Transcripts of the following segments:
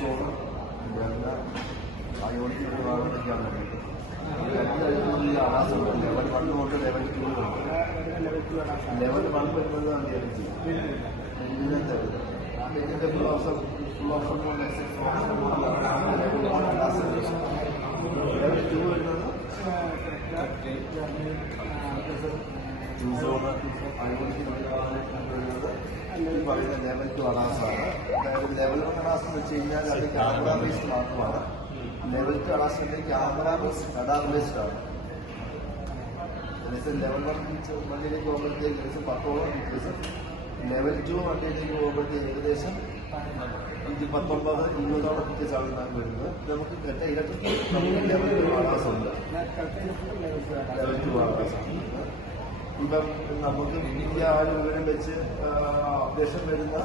Zone ഇതെല്ലാം ionic വിഭാഗത്തിലേക്കാണ് വേണ്ടത്. ഈ ആവാസമുണ്ട് ലെവൽ 1 തൊട്ട് ലെവൽ 2 ഉണ്ട്. ലെവൽ 1 വരുന്നത് അന്ത്യാനിച്ച് എല്ലാം തരുന്നത് ഇതിന്റെ ഫുൾ ഓപ്ഷൻ ലെവൽ 2 വരുന്നത് ഈ പറയുന്ന ലെവൽ 2 അഡാസാണ്. അതായത് ലെവൽ 1 അഡാസ് എന്ന് വെച്ച് കഴിഞ്ഞാൽ അത് ക്യാമറ ബേസ്ഡ് മാത്രമാണ്. ലെവൽ 2 അഡാസിന്റെ ക്യാമറ ബേസ്ഡ് റഡാർ ബേസ്ഡ് ആണ്. ലെവൽ 1 വണ്ടിയിലേക്ക് പോകുമ്പോഴത്തേക്ക് ഏകദേശം 10ഓളം ഫീച്ചേഴ്സ്, ലെവൽ 2 വണ്ടിയിലേക്ക് പോകുമ്പോഴത്തേക്ക് ഏകദേശം 19-20ഓളം ഫീച്ചേഴ്സ് ആണ് നമുക്ക് വരുന്നത്. നമുക്ക് ഇലക്ട്രിക് നമുക്ക് ലെവൽ 2 അഡാസ് ഉണ്ട്. ലെവൽ 2 അഡാസ് ഇപ്പം നമുക്ക് ഈ ആ ഒരു വിവരം വെച്ച് അപ്ഡേഷൻ വരുന്ന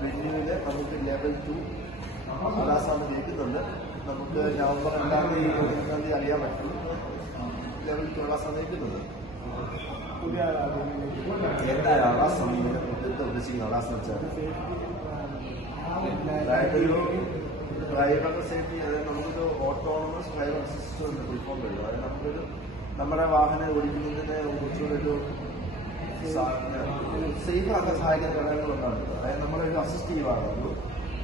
വെന്യൂവില് നമുക്ക് ലെവൽ 2 അഡാസാണ് കേൾക്കുന്നുണ്ട്. നമുക്ക് നവംബർ 2-ാം തീയതി അറിയാൻ പറ്റും ലെവൽ 2 അഡാസാണ് കേൾക്കുന്നത്. എന്താ അഡാസ് ഉദ്ദേശിക്കുന്ന അഡാസ് എന്ന് വെച്ചാൽ അതായത് ഒരു ഡ്രൈവറുടെ സേഫ്റ്റി, അതായത് നമുക്കൊരു ഓട്ടോണമസ് ഡ്രൈവർ സിസ്റ്റം ഉണ്ട് പ്രിഫോം വരും. അതായത് നമുക്കൊരു നമ്മുടെ വാഹനം ഓടിക്കുന്നതിന് കുറച്ചുകൂടെ ഒരു സേഫ് ആക്കാൻ സഹായിക്കുന്ന ഘടകങ്ങളുണ്ടാണ്. അതായത് നമ്മളൊരു അസിസ്റ്റീവ് ആണ്,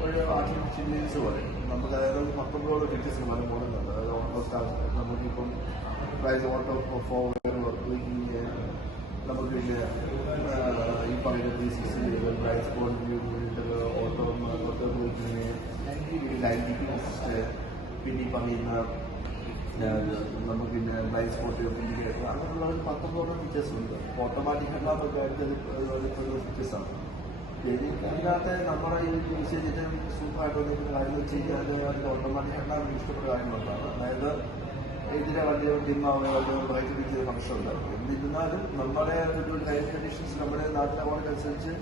ഒരു ആർട്ടിഫിഷ്യൽ ഇന്റലിജൻസ് പോലെ നമുക്ക് അതായത് 19 ഫീച്ചേഴ്സ് പല മോഡലുണ്ട്. അതായത് ഓട്ടോ സ്റ്റാർട്ട്, നമുക്കിപ്പം പ്രൈസ് ഓട്ടോ ഫോർവേഡ് വർക്കിംഗ്, നമുക്ക് പിന്നെ ഈ പറയുന്ന 360 price point auto working, line keeping assist, പിന്നെ ഈ പറയുന്ന നമുക്ക് പിന്നെ ബ്ലൈൻഡ് സ്പോട്ട് ഇൻഡിക്കേറ്റർ, അങ്ങനെയുള്ള ഒരു 19 ഫീച്ചേഴ്സ് ഉണ്ട്. ഓട്ടോമാറ്റിക് ഹെഡ്ലാമ്പൊക്കെ അടുത്തൊരു ഫീച്ചേഴ്സാണ്. ഇതിനകത്ത് നമ്മുടെ ഈ യൂസേജ് ഏറ്റവും സൂപ്പറായിട്ട് വന്നിരിക്കുന്ന കാര്യം എന്ന് വെച്ച് കഴിഞ്ഞാൽ അതിൻ്റെ ഓട്ടോമാറ്റിക് ഹെഡ്ലാമ്പ് ഇഷ്ടപ്പെട്ട കാര്യങ്ങളുണ്ടാണ്. അതായത് ഇതിൻ്റെ വലിയ ഡിമ്മാവുക ബ്രൈറ്റ് പിടിച്ച ഫംഗ്ഷൻ ഉണ്ട്. എന്നിരുന്നാലും നമ്മുടെ ഒരു ലൈഫ് കണ്ടീഷൻസ് നമ്മുടെ നാട്ടിലെ മോഡലനുസരിച്ച്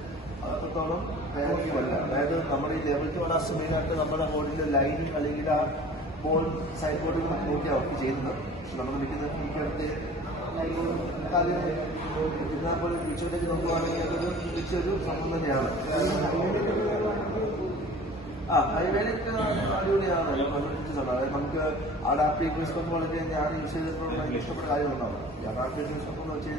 അത്രത്തോളം പ്രയോജനമല്ല. അതായത് നമ്മുടെ ഈ ലെവൽ 2 അഡാസ് മെയിനായിട്ട് നമ്മുടെ ബോർഡിലെ ലൈനിങ് അല്ലെങ്കിൽ ആ ബോർഡ് സൈഡ് ബോർഡിൽ നോക്കിയാണ് വർക്ക് ചെയ്യുന്നത്. പക്ഷെ നമ്മൾ മിക്കടുത്ത് എന്നാൽ പോലും പിക്ചറിലേക്ക് നോക്കുകയാണെങ്കിൽ അതൊരു മികച്ചൊരു സംഭവം തന്നെയാണ്. ഹൈവേയിലേക്ക് അടിപൊളിയാണ്. അതായത് നമുക്ക് അഡാപ്റ്റീവ് സ്പെക്ക് വളരെ ഞാൻ യൂസ് ചെയ്തിട്ടുള്ള ഇഷ്ടപ്പെട്ട കാര്യങ്ങളാണ്. ഈ അഡാപ്റ്റീവ് സ്പെക്ക് എന്ന് വെച്ച് കഴിഞ്ഞാൽ